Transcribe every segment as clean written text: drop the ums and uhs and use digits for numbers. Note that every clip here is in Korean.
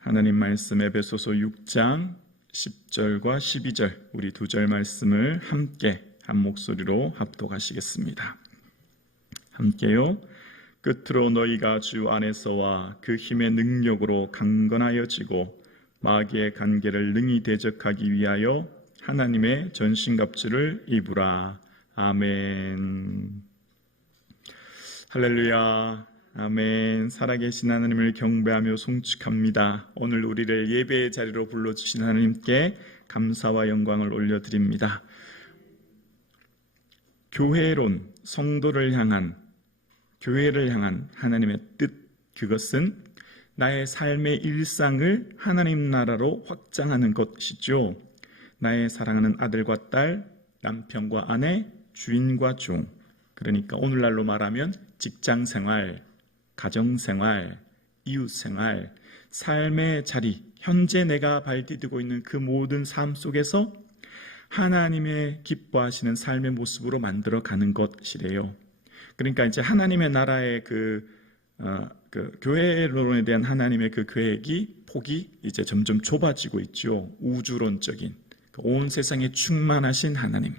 하나님 말씀 에베소서 6장 10절과 12절 우리 두 절 말씀을 함께 한 목소리로 합독하시겠습니다. 함께요. 끝으로 너희가 주 안에서와 그 힘의 능력으로 강건하여지고 마귀의 간계를 능히 대적하기 위하여 하나님의 전신갑주를 입으라. 아멘. 할렐루야. 아멘. 살아계신 하나님을 경배하며 송축합니다. 오늘 우리를 예배의 자리로 불러주신 하나님께 감사와 영광을 올려드립니다. 교회론, 성도를 향한, 교회를 향한 하나님의 뜻, 그것은 나의 삶의 일상을 하나님 나라로 확장하는 것이죠. 나의 사랑하는 아들과 딸, 남편과 아내, 주인과 종, 그러니까 오늘날로 말하면 직장생활, 가정생활, 이웃생활, 삶의 자리, 현재 내가 발디디고 있는 그 모든 삶 속에서 하나님의 기뻐하시는 삶의 모습으로 만들어가는 것이래요. 그러니까 이제 하나님의 나라의 교회론에 대한 하나님의 그 계획이 폭이 이제 점점 좁아지고 있죠. 우주론적인 온 세상에 충만하신 하나님,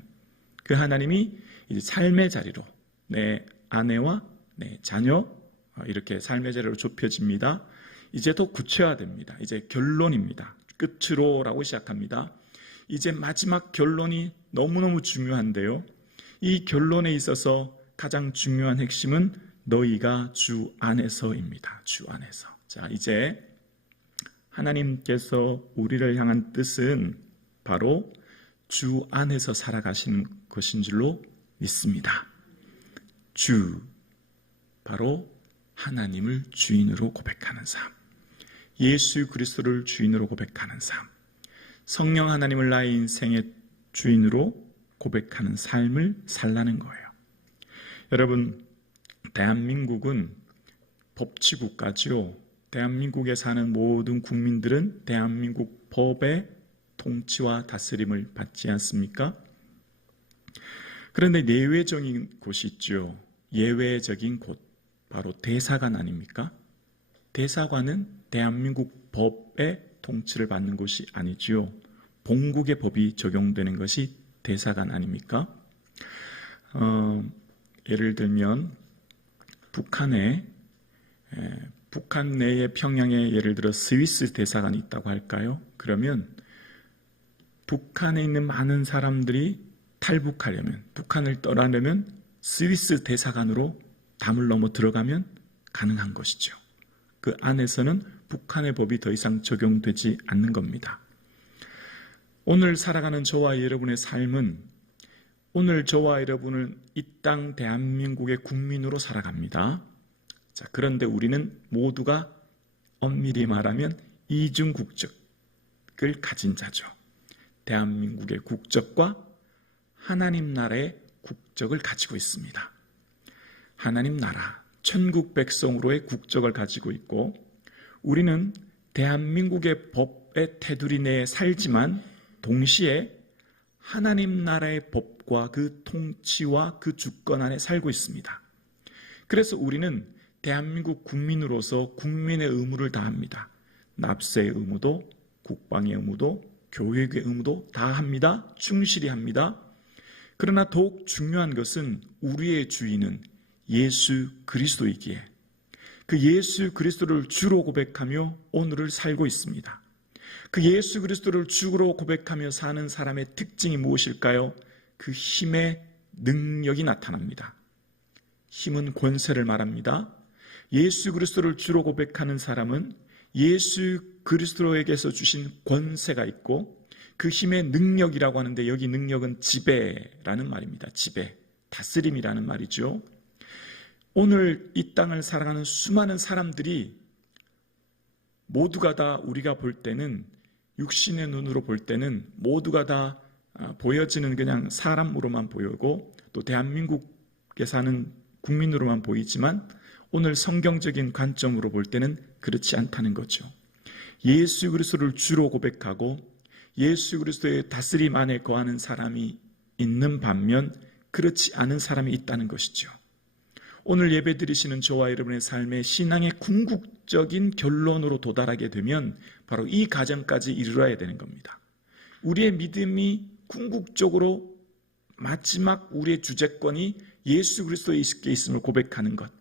그 하나님이 이제 삶의 자리로 내 아내와 내 자녀 이렇게 삶의 자리로 좁혀집니다. 이제 더 구체화됩니다. 이제 결론입니다. 끝으로라고 시작합니다. 이제 마지막 결론이 너무너무 중요한데요. 이 결론에 있어서 가장 중요한 핵심은 너희가 주 안에서입니다. 주 안에서. 자, 이제 하나님께서 우리를 향한 뜻은 바로 주 안에서 살아가시는 것인 줄로 믿습니다. 주, 바로 하나님을 주인으로 고백하는 삶, 예수 그리스도를 주인으로 고백하는 삶, 성령 하나님을 나의 인생의 주인으로 고백하는 삶을 살라는 거예요. 여러분, 대한민국은 법치국가죠. 대한민국에 사는 모든 국민들은 대한민국 법의 통치와 다스림을 받지 않습니까? 그런데 예외적인 곳이 있죠. 예외적인 곳, 바로 대사관 아닙니까? 대사관은 대한민국 법의 통치를 받는 곳이 아니지요. 본국의 법이 적용되는 것이 대사관 아닙니까? 예를 들면 북한 내의 평양에 예를 들어 스위스 대사관이 있다고 할까요? 그러면 북한에 있는 많은 사람들이 탈북하려면, 북한을 떠나려면 스위스 대사관으로 담을 넘어 들어가면 가능한 것이죠. 그 안에서는 북한의 법이 더 이상 적용되지 않는 겁니다. 오늘 살아가는 저와 여러분의 삶은, 오늘 저와 여러분은 이 땅 대한민국의 국민으로 살아갑니다. 자, 그런데 우리는 모두가 엄밀히 말하면 이중 국적을 가진 자죠. 대한민국의 국적과 하나님 나라의 국적을 가지고 있습니다. 하나님 나라, 천국 백성으로의 국적을 가지고 있고, 우리는 대한민국의 법의 테두리 내에 살지만 동시에 하나님 나라의 법과 그 통치와 그 주권 안에 살고 있습니다. 그래서 우리는 대한민국 국민으로서 국민의 의무를 다합니다. 납세의 의무도, 국방의 의무도, 교육의 의무도 다 합니다. 충실히 합니다. 그러나 더욱 중요한 것은 우리의 주인은 예수 그리스도이기에 그 예수 그리스도를 주로 고백하며 오늘을 살고 있습니다. 그 예수 그리스도를 주로 고백하며 사는 사람의 특징이 무엇일까요? 그 힘의 능력이 나타납니다. 힘은 권세를 말합니다. 예수 그리스도를 주로 고백하는 사람은 예수 그리스도에게서 주신 권세가 있고 그 힘의 능력이라고 하는데, 여기 능력은 지배라는 말입니다. 지배, 다스림이라는 말이죠. 오늘 이 땅을 살아가는 수많은 사람들이 모두가 다 우리가 볼 때는, 육신의 눈으로 볼 때는 모두가 다 보여지는 그냥 사람으로만 보이고 또 대한민국에 사는 국민으로만 보이지만 오늘 성경적인 관점으로 볼 때는 그렇지 않다는 거죠. 예수 그리스도를 주로 고백하고 예수 그리스도의 다스림 안에 거하는 사람이 있는 반면 그렇지 않은 사람이 있다는 것이죠. 오늘 예배 드리시는 저와 여러분의 삶의 신앙의 궁극적인 결론으로 도달하게 되면 바로 이 과정까지 이르러야 되는 겁니다. 우리의 믿음이 궁극적으로 마지막 우리의 주재권이 예수 그리스도에 있음을 고백하는 것.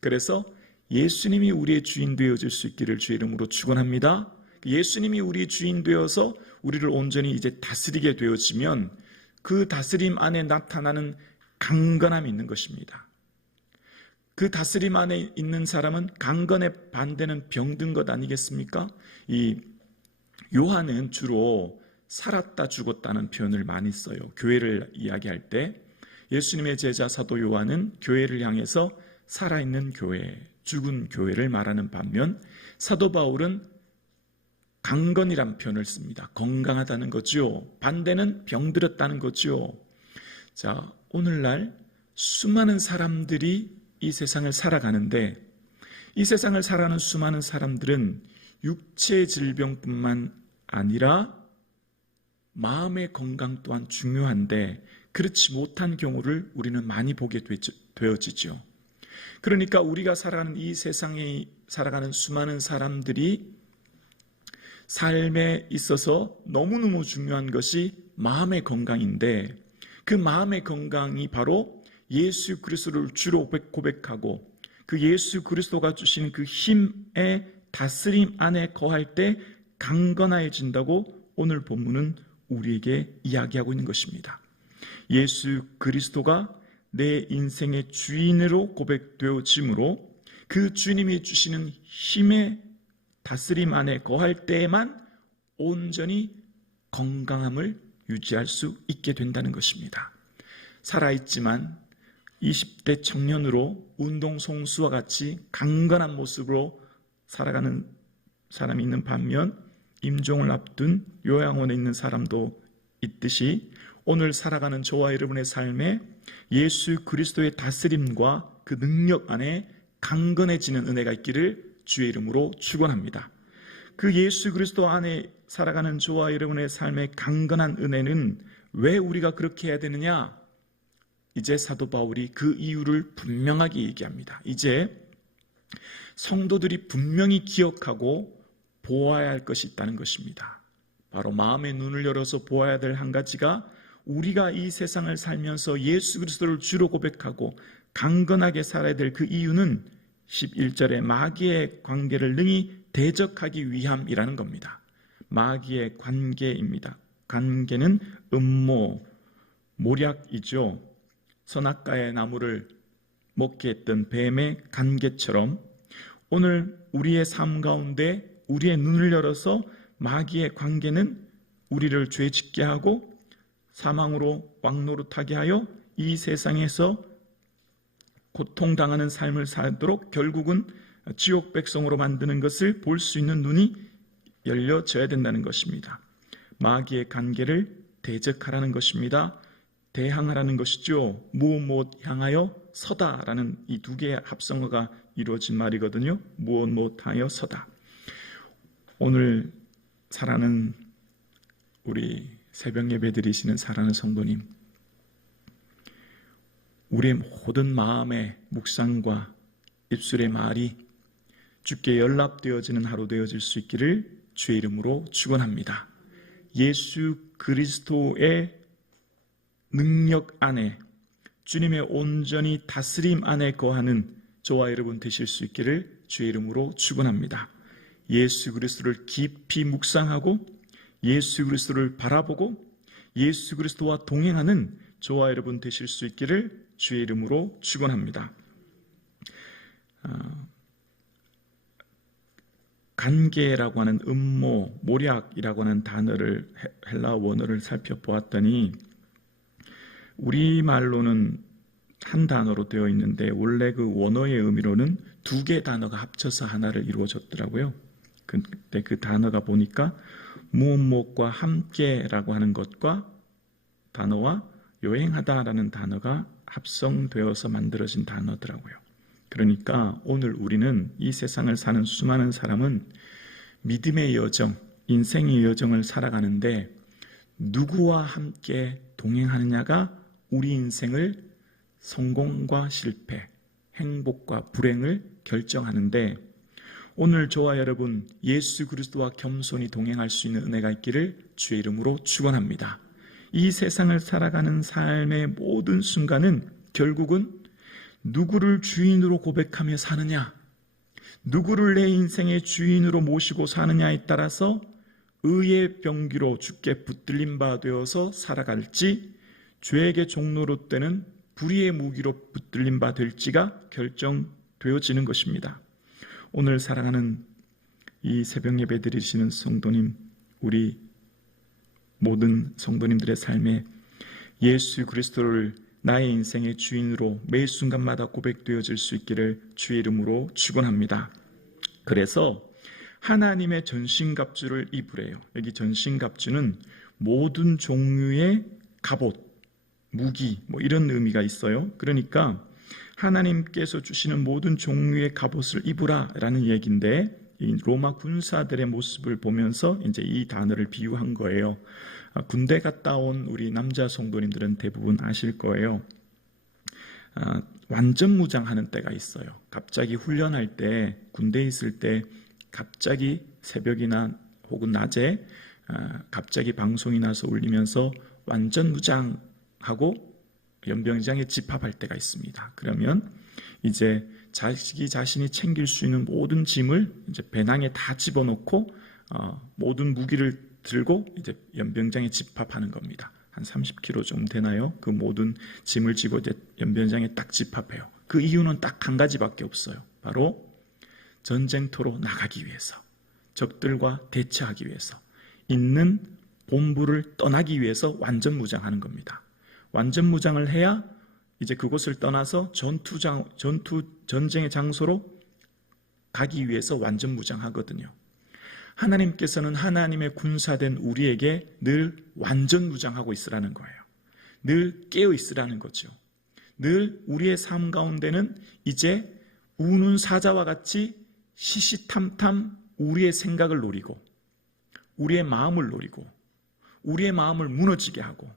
그래서 예수님이 우리의 주인 되어줄 수 있기를 주의 이름으로 축원합니다. 예수님이 우리의 주인 되어서 우리를 온전히 이제 다스리게 되어지면 그 다스림 안에 나타나는 강건함이 있는 것입니다. 그 다스림 안에 있는 사람은 강건의 반대는 병든 것 아니겠습니까? 이 요한은 주로 살았다 죽었다는 표현을 많이 써요. 교회를 이야기할 때 예수님의 제자 사도 요한은 교회를 향해서 살아있는 교회, 죽은 교회를 말하는 반면 사도 바울은 강건이란 표현을 씁니다. 건강하다는 거죠. 반대는 병들었다는 거죠. 자, 오늘날 수많은 사람들이 이 세상을 살아가는데 이 세상을 살아가는 수많은 사람들은 육체 질병뿐만 아니라 마음의 건강 또한 중요한데 그렇지 못한 경우를 우리는 많이 보게 되어지죠. 그러니까 우리가 살아가는 이 세상에 살아가는 수많은 사람들이 삶에 있어서 너무너무 중요한 것이 마음의 건강인데 그 마음의 건강이 바로 예수 그리스도를 주로 고백하고 그 예수 그리스도가 주시는 그 힘의 다스림 안에 거할 때 강건해진다고 오늘 본문은 우리에게 이야기하고 있는 것입니다. 예수 그리스도가 내 인생의 주인으로 고백되어지므로 그 주님이 주시는 힘의 다스림 안에 거할 때에만 온전히 건강함을 유지할 수 있게 된다는 것입니다. 살아있지만 20대 청년으로 운동선수와 같이 강건한 모습으로 살아가는 사람이 있는 반면 임종을 앞둔 요양원에 있는 사람도 있듯이 오늘 살아가는 저와 여러분의 삶에 예수 그리스도의 다스림과 그 능력 안에 강건해지는 은혜가 있기를 주의 이름으로 축원합니다. 그 예수 그리스도 안에 살아가는 저와 여러분의 삶의 강건한 은혜는 왜 우리가 그렇게 해야 되느냐? 이제 사도 바울이 그 이유를 분명하게 얘기합니다. 이제 성도들이 분명히 기억하고 보아야 할 것이 있다는 것입니다. 바로 마음의 눈을 열어서 보아야 될 한 가지가 우리가 이 세상을 살면서 예수 그리스도를 주로 고백하고 강건하게 살아야 될 그 이유는 11절에 마귀의 관계를 능히 대적하기 위함이라는 겁니다. 마귀의 관계입니다. 관계는 음모, 모략이죠. 선악과의 나무를 먹게 했던 뱀의 관계처럼 오늘 우리의 삶 가운데 우리의 눈을 열어서 마귀의 관계는 우리를 죄짓게 하고 사망으로 왕노릇하게 하여 이 세상에서 고통당하는 삶을 살도록 결국은 지옥 백성으로 만드는 것을 볼 수 있는 눈이 열려져야 된다는 것입니다. 마귀의 관계를 대적하라는 것입니다. 대항하라는 것이죠. 무엇 향하여 서다라는 이 두 개의 합성어가 이루어진 말이거든요. 무엇 하여 서다. 오늘 살아가는 우리 새벽 예배 드리시는 사랑하는 성도님, 우리의 모든 마음의 묵상과 입술의 말이 주께 연락되어지는 하루 되어질 수 있기를 주의 이름으로 축원합니다. 예수 그리스도의 능력 안에 주님의 온전히 다스림 안에 거하는 저와 여러분 되실 수 있기를 주의 이름으로 축원합니다. 예수 그리스도를 깊이 묵상하고 예수 그리스도를 바라보고 예수 그리스도와 동행하는 저와 여러분 되실 수 있기를 주의 이름으로 축원합니다. 관계라고 하는 음모, 모략이라고 하는 단어를 헬라어 원어를 살펴보았더니 우리말로는 한 단어로 되어 있는데 원래 그 원어의 의미로는 두 개 단어가 합쳐서 하나를 이루어졌더라고요. 근데 그 단어가 보니까 무엇과 함께라고 하는 것과 단어와 여행하다라는 단어가 합성되어서 만들어진 단어더라고요. 그러니까 오늘 우리는 이 세상을 사는 수많은 사람은 믿음의 여정, 인생의 여정을 살아가는데 누구와 함께 동행하느냐가 우리 인생을 성공과 실패, 행복과 불행을 결정하는데, 오늘 저와 여러분 예수 그리스도와 겸손히 동행할 수 있는 은혜가 있기를 주의 이름으로 축원합니다. 이 세상을 살아가는 삶의 모든 순간은 결국은 누구를 주인으로 고백하며 사느냐, 누구를 내 인생의 주인으로 모시고 사느냐에 따라서 의의 병기로 주께 붙들린 바 되어서 살아갈지, 죄에게 종로로 되는 불의의 무기로 붙들린 바 될지가 결정되어지는 것입니다. 오늘 사랑하는 이 새벽 예배 드리시는 성도님, 우리 모든 성도님들의 삶에 예수 그리스도를 나의 인생의 주인으로 매 순간마다 고백되어질 수 있기를 주의 이름으로 축원합니다. 그래서 하나님의 전신갑주를 입으래요. 여기 전신갑주는 모든 종류의 갑옷, 무기 이런 의미가 있어요. 그러니까 하나님께서 주시는 모든 종류의 갑옷을 입으라라는 얘기인데, 이 로마 군사들의 모습을 보면서 이제 이 단어를 비유한 거예요. 군대 갔다 온 우리 남자 성도님들은 대부분 아실 거예요. 완전 무장하는 때가 있어요. 갑자기 훈련할 때, 군대에 있을 때 갑자기 새벽이나 혹은 낮에 갑자기 방송이 나서 울리면서 완전 무장하고 연병장에 집합할 때가 있습니다. 그러면 이제 자신이 챙길 수 있는 모든 짐을 이제 배낭에 다 집어넣고 모든 무기를 들고 이제 연병장에 집합하는 겁니다. 한 30km 좀 되나요? 그 모든 짐을 지고 이제 연병장에 딱 집합해요. 그 이유는 딱 한 가지밖에 없어요. 바로 전쟁터로 나가기 위해서, 적들과 대처하기 위해서, 있는 본부를 떠나기 위해서 완전 무장하는 겁니다. 완전 무장을 해야 이제 그곳을 떠나서 전쟁의 장소로 가기 위해서 완전 무장하거든요. 하나님께서는 하나님의 군사된 우리에게 늘 완전 무장하고 있으라는 거예요. 늘 깨어 있으라는 거죠. 늘 우리의 삶 가운데는 이제 우는 사자와 같이 시시탐탐 우리의 생각을 노리고, 우리의 마음을 노리고, 우리의 마음을 무너지게 하고,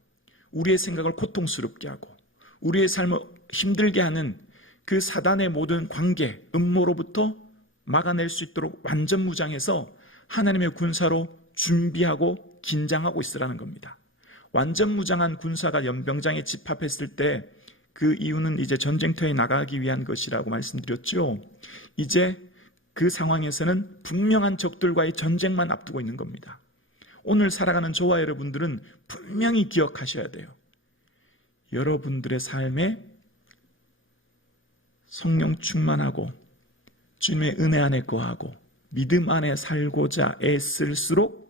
우리의 생각을 고통스럽게 하고, 우리의 삶을 힘들게 하는 그 사단의 모든 관계, 음모로부터 막아낼 수 있도록 완전 무장해서 하나님의 군사로 준비하고 긴장하고 있으라는 겁니다. 완전 무장한 군사가 연병장에 집합했을 때 그 이유는 이제 전쟁터에 나가기 위한 것이라고 말씀드렸죠. 이제 그 상황에서는 분명한 적들과의 전쟁만 앞두고 있는 겁니다. 오늘 살아가는 저와 여러분들은 분명히 기억하셔야 돼요. 여러분들의 삶에 성령 충만하고 주님의 은혜 안에 거하고 믿음 안에 살고자 애쓸수록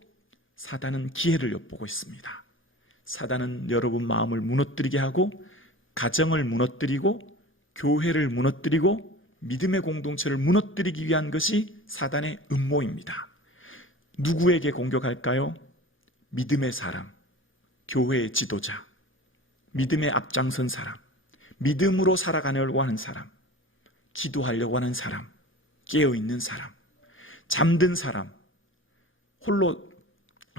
사단은 기회를 엿보고 있습니다. 사단은 여러분 마음을 무너뜨리게 하고, 가정을 무너뜨리고, 교회를 무너뜨리고, 믿음의 공동체를 무너뜨리기 위한 것이 사단의 음모입니다. 누구에게 공격할까요? 믿음의 사람, 교회의 지도자, 믿음의 앞장선 사람, 믿음으로 살아가려고 하는 사람, 기도하려고 하는 사람, 깨어있는 사람, 잠든 사람, 홀로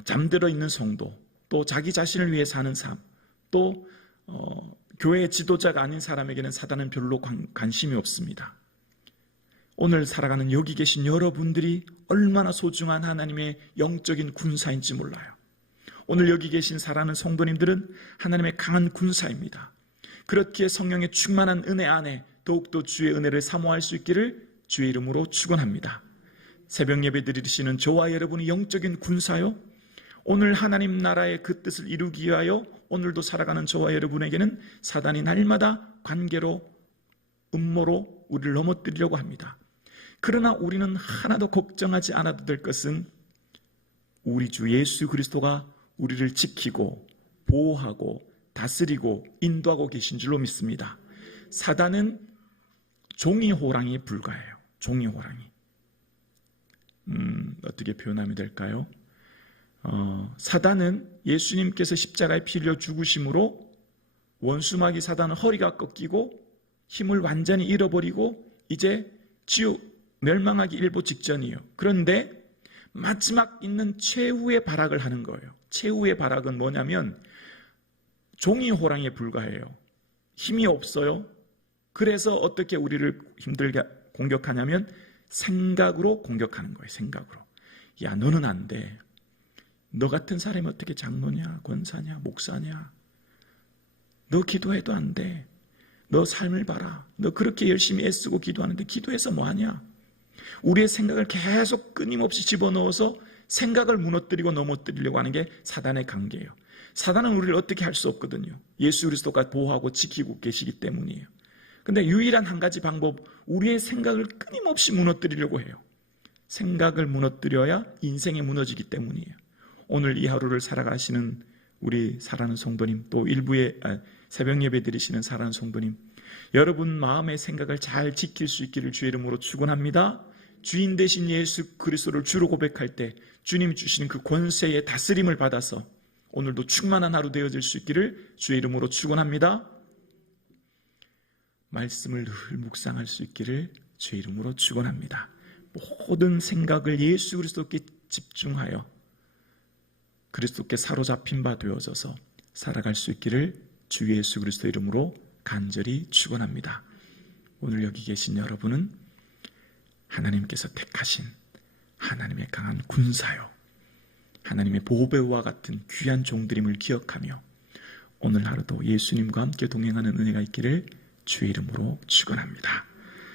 잠들어 있는 성도, 또 자기 자신을 위해 사는 삶, 또 교회의 지도자가 아닌 사람에게는 사단은 별로 관심이 없습니다. 오늘 살아가는 여기 계신 여러분들이 얼마나 소중한 하나님의 영적인 군사인지 몰라요. 오늘 여기 계신 사랑하는 성도님들은 하나님의 강한 군사입니다. 그렇기에 성령의 충만한 은혜 안에 더욱더 주의 은혜를 사모할 수 있기를 주의 이름으로 축원합니다. 새벽 예배 드리시는 저와 여러분이 영적인 군사요, 오늘 하나님 나라의 그 뜻을 이루기 위하여 오늘도 살아가는 저와 여러분에게는 사단이 날마다 관계로, 음모로 우리를 넘어뜨리려고 합니다. 그러나 우리는 하나도 걱정하지 않아도 될 것은 우리 주 예수 그리스도가 우리를 지키고 보호하고 다스리고 인도하고 계신 줄로 믿습니다. 사단은 종이 호랑이에 불과해요. 종이 호랑이. 어떻게 표현하면 될까요? 사단은 예수님께서 십자가에 피 흘려 죽으심으로 원수마귀 사단은 허리가 꺾이고 힘을 완전히 잃어버리고 이제 지옥 멸망하기 일보 직전이에요. 그런데 마지막 있는 최후의 발악을 하는 거예요. 최후의 발악은 뭐냐면 종이 호랑이에 불과해요. 힘이 없어요. 그래서 어떻게 우리를 힘들게 공격하냐면 생각으로 공격하는 거예요. 생각으로. 야, 너는 안 돼. 너 같은 사람이 어떻게 장로냐, 권사냐, 목사냐. 너 기도해도 안 돼. 너 삶을 봐라. 너 그렇게 열심히 애쓰고 기도하는데 기도해서 뭐하냐. 우리의 생각을 계속 끊임없이 집어넣어서 생각을 무너뜨리고 넘어뜨리려고 하는 게 사단의 관계예요. 사단은 우리를 어떻게 할 수 없거든요. 예수 그리스도가 보호하고 지키고 계시기 때문이에요. 근데 유일한 한 가지 방법, 우리의 생각을 끊임없이 무너뜨리려고 해요. 생각을 무너뜨려야 인생이 무너지기 때문이에요. 오늘 이 하루를 살아가시는 우리 사랑하는 성도님, 또 일부의 새벽 예배 드리시는 사랑하는 성도님, 여러분 마음의 생각을 잘 지킬 수 있기를 주의 이름으로 축원합니다. 주인 되신 예수 그리스도를 주로 고백할 때 주님 주시는 그 권세의 다스림을 받아서 오늘도 충만한 하루 되어질 수 있기를 주의 이름으로 축원합니다. 말씀을 늘 묵상할 수 있기를 주의 이름으로 축원합니다. 모든 생각을 예수 그리스도께 집중하여 그리스도께 사로잡힌 바 되어져서 살아갈 수 있기를 주 예수 그리스도 이름으로 간절히 축원합니다. 오늘 여기 계신 여러분은 하나님께서 택하신 하나님의 강한 군사요, 하나님의 보배와 같은 귀한 종들임을 기억하며 오늘 하루도 예수님과 함께 동행하는 은혜가 있기를 주의 이름으로 축원합니다.